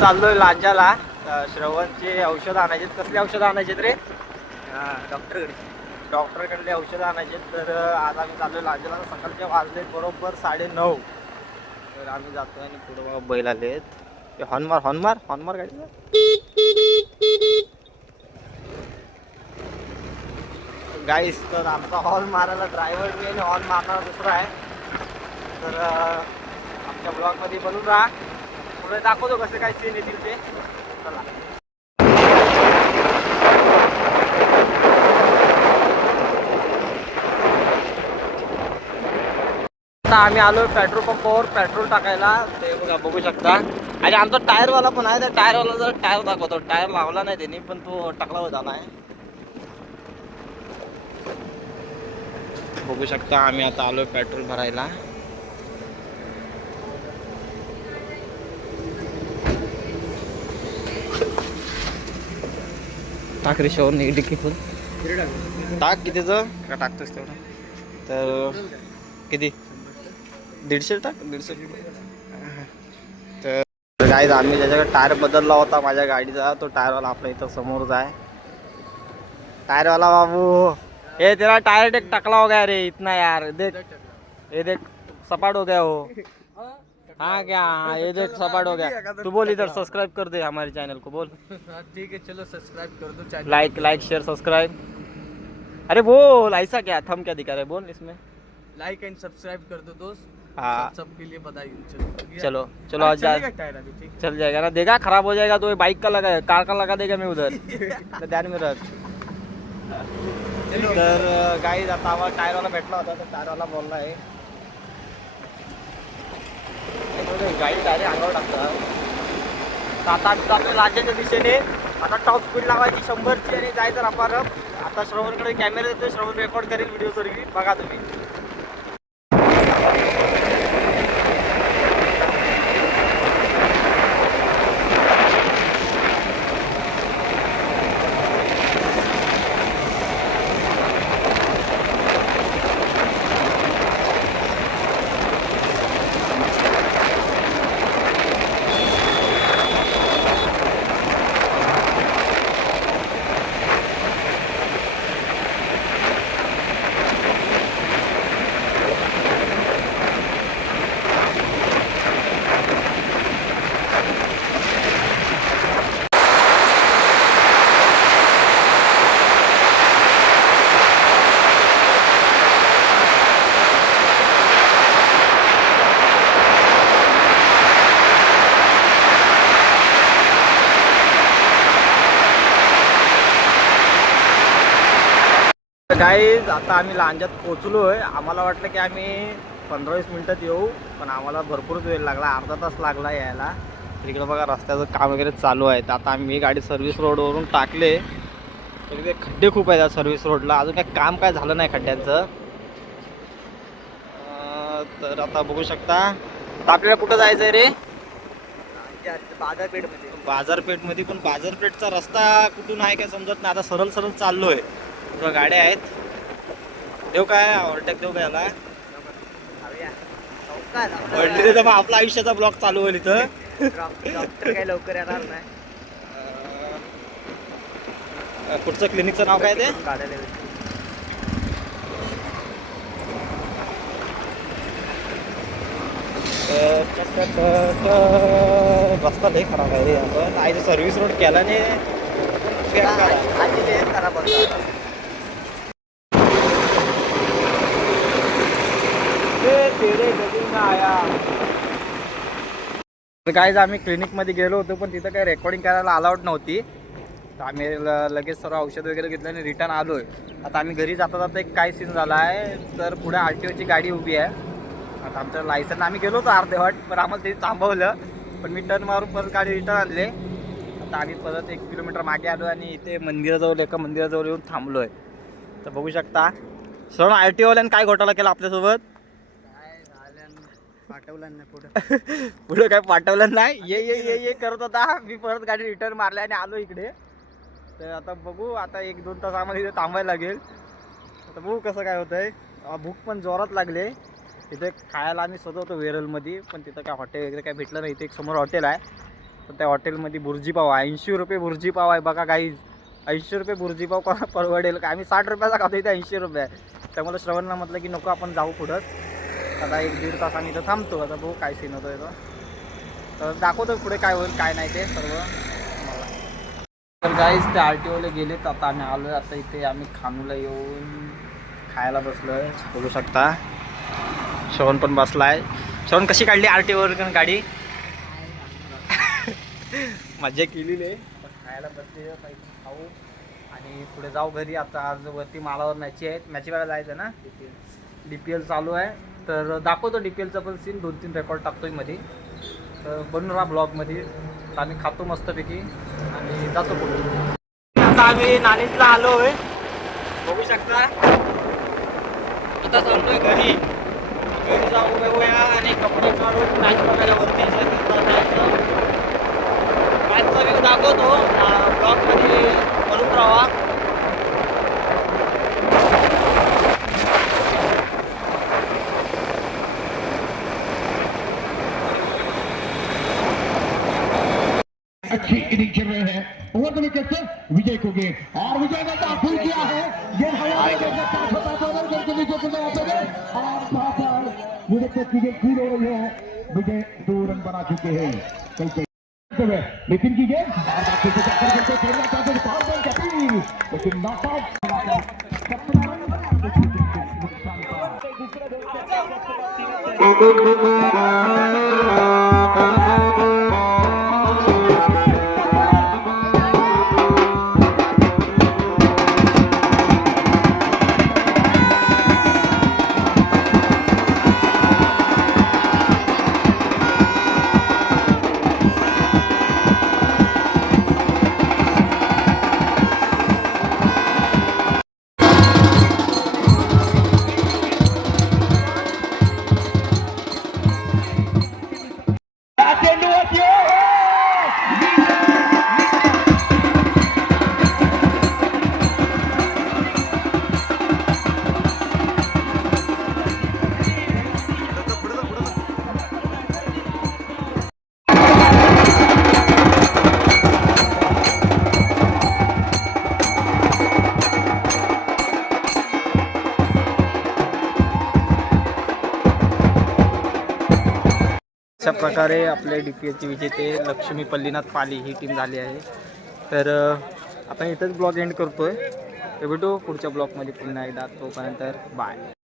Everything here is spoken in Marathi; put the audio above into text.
चाललोय लांजाला. श्रवणचे औषध आणायचे. कसले औषध आणायचे रे? डॉक्टरकडले औषधं आणायचे. तर आज आम्ही चाललोय लांजाला. सकाळचे वाजले बरोबर 9:30. तर आम्ही जातोय आणि पुढे बघा बैल आलेत. ते हॉर्न मार गाडीला. गाईस, तर आमचा हॉर्न मारायला ड्रायव्हर मी आणि हॉर्न मारणारा दुसरा आहे. तर आमच्या ब्लॉगमध्ये बनून राहा. पुढे दाखवतो कसे काय सीन येतील ते. चला. आता आम्ही आलो पेट्रोल पंपावर पेट्रोल टाकायला. ते बघा बघू शकता. आणि आमचा टायरवाला पण आहे. त्या टायरवाला जर टायर दाखवतो. टायर लावला नाही त्यांनी, पण तो टाकला होता नाही. बघू शकता आम्ही आता आलो पेट्रोल भरायला. टाक रे शोर नाही डिक्की फुल टाक. कितीचं का टाकतोस तेवढं? तर किती? 150 टाक. 150. तर गाईज आम्ही ज्याच्याकडे टायर बदलला होता माझ्या गाडीचा, तो टायरवाला आपल्या इथं समोरच आहे. टायरवाला बाबू, ये तेरा टायर टेक टकला हो गया रे इतना यार. देख ये देख सपाट हो गया हो. हाँ क्या? हाँ ये देख सपाट हो गया. तू बोल इधर सब्सक्राइब कर दे हमारे चैनल को. बोल. ठीक है, चलो सब्सक्राइब कर दो चैनल. Like share subscribe. अरे बोल ऐसा क्या थंब क्या दिखा रहा है? बोल इसमें. लाइक एंड सब्सक्राइब कर दो दोस्त. हाँ सबके लिए बताइए. चलो आज जा. टायर अभी ठीक. चल जाएगा ना. देगा खराब हो जाएगा तो बाइक का लगा कार का लगा देगा मैं उधर. तर ध्यान में रख. तर गाईज आता आम्हाला टायरवाला भेटला होता. तर टायरवाला बोलला आहे गाडी डायरेक्ट अंगावर टाकतात. 7-8 जातो राज्याच्या दिशेने. आता टॉप स्पीड लावायची 100ची आणि जायचं रपारप. आता श्रवणकडे कॅमेरा देतो. श्रवण रेकॉर्ड करेल व्हिडिओ सगळी बघा तुम्ही. गाईज आता आम्ही लांजात पोचलो आहे. आम्हाला वाटलं की आम्ही 15-20 मिनिटात येऊ, पण आम्हाला भरपूरच वेळ लागला. अर्धा तास लागला यायला. तिकडे बघा रस्त्याचं काम वगैरे चालू आहे. तर आता आम्ही गाडी सर्व्हिस रोडवरून टाकले. तर ते खड्डे खूप आहेत सर्व्हिस रोडला. अजून काही काम काय झालं नाही खड्ड्यांचं. तर आता बघू शकता. तर आपल्याला कुठं जायचं आहे रे? बाजारपेठमध्ये. पण बाजारपेठचा रस्ता कुठून आहे काय समजत नाही. आता सरळ सरळ चाललो आहे. पुढं गाड्या आहेत. देऊ काय ओव्हरटेक देऊ काय याला? तर मग आपला आयुष्याचा ब्लॉग चालू होईल इथं. डॉक्टर काय लवकर येणार नाही. पुढचं क्लिनिकचं नाव काय ते? रस्ता लई खराब आहे रे. आपण आधी सर्व्हिस रोड केला नाही. खराब होता. तर गाईज आम्ही क्लिनिकमध्ये गेलो होतो, पण तिथं काही रेकॉर्डिंग करायला अलाउड नव्हती. तर आम्ही लगेच सर्व औषध वगैरे घेतलं आणि रिटर्न आलो आहे. आता आम्ही घरी जाता जाता एक काय सीन झाला आहे. तर पुढे RTOची गाडी उभी आहे. आता आमचं लायसन आम्ही गेलो होतो अर्धेवाट, पण आम्हाला ते थांबवलं. पण मी टर्न मारून परत गाडी रिटर्न आणले. आता आम्ही परत 1 किलोमीटर मागे आलो आणि इथे मंदिराजवळ एका मंदिराजवळ येऊन थांबलो आहे. तर बघू शकता सर RTOवाल्यानं काय घोटाळा केला आपल्यासोबत. पाठवलं नाही पुढे. पुढे काय पाठवलं नाही. ये करत होता. मी परत गाडी रिटर्न मारल्या आणि आलो इकडे. तर आता बघू. आता 1-2 तास आम्हाला इथे थांबायला लागेल. आता बघू कसं काय होतंय. भूक पण जोरात लागले. इथे खायला आम्ही शोधत होतो वेरलमध्ये, पण तिथं काय हॉटेल वगैरे काय भेटलं नाही. इथे एक समोर हॉटेल आहे. तर त्या हॉटेलमध्ये भुर्जी पाव 80 रुपये भुर्जी पाव आहे बघा गाईज. 80 रुपये भुर्जी पाव कोणा परवडेल का? आम्ही 60 रुपयाचा खातो, इथे 80 रुपये आहे. त्यामुळे श्रवणला म्हटलं की नको आपण जाऊ पुढं. आता 1-1.5 तास आम्ही इथं थांबतो. आता बघू काय सीन होतो इथं. तर दाखवतो पुढे काय होईल काय नाही ते सर्व. तर गाईज ते RTOला गेलेत. आता आम्ही आलो. आता इथे आम्ही खानूला येऊन खायला बसलो आहे, बघू शकता. श्रवण पण बसला आहे. श्रवण कशी काढली RTOवर गाडी? मजा केलेली आहे. खायला बसले खाऊ आणि पुढे जाऊ घरी. आता आज वरती मालावर मॅची आहेत. मॅची बघायला जायचं ना, DPL चालू आहे. तर दाखवतो DPLचा पण सीन. 2-3 रेकॉर्ड टाकतोय मध्ये. तर बनून राहा ब्लॉगमध्ये. तर आम्ही खातो मस्तपैकी आणि जातो पुढे. आता आम्ही नाणीजला आलो आहे, बघू शकता. आता चालतोय घरी. घरी जाऊ बघूया आणि कपडे काढून मॅच बघायला वरती जायचं. मॅचचा व्ह्यू दाखवतो ब्लॉगमध्ये, बनून राहा. अच्छी इनिंग खेल रहे हैं ओवर तरीके से विजय को गेंद और विजय ने दाखिल किया है ये फील हो रही है. विजय 2 रन बना चुके हैं. लेकिन की गेंद लेकिन नॉकआउट. अशा प्रकारे आपले DPLचे विजेते लक्ष्मी पल्लीनाथ पाली ही टीम झाली आहे. तर आपण इथंच ब्लॉग एंड करतोय. भेटू पुढच्या ब्लॉगमध्ये पुन्हा एकदा. तोपर्यंत बाय.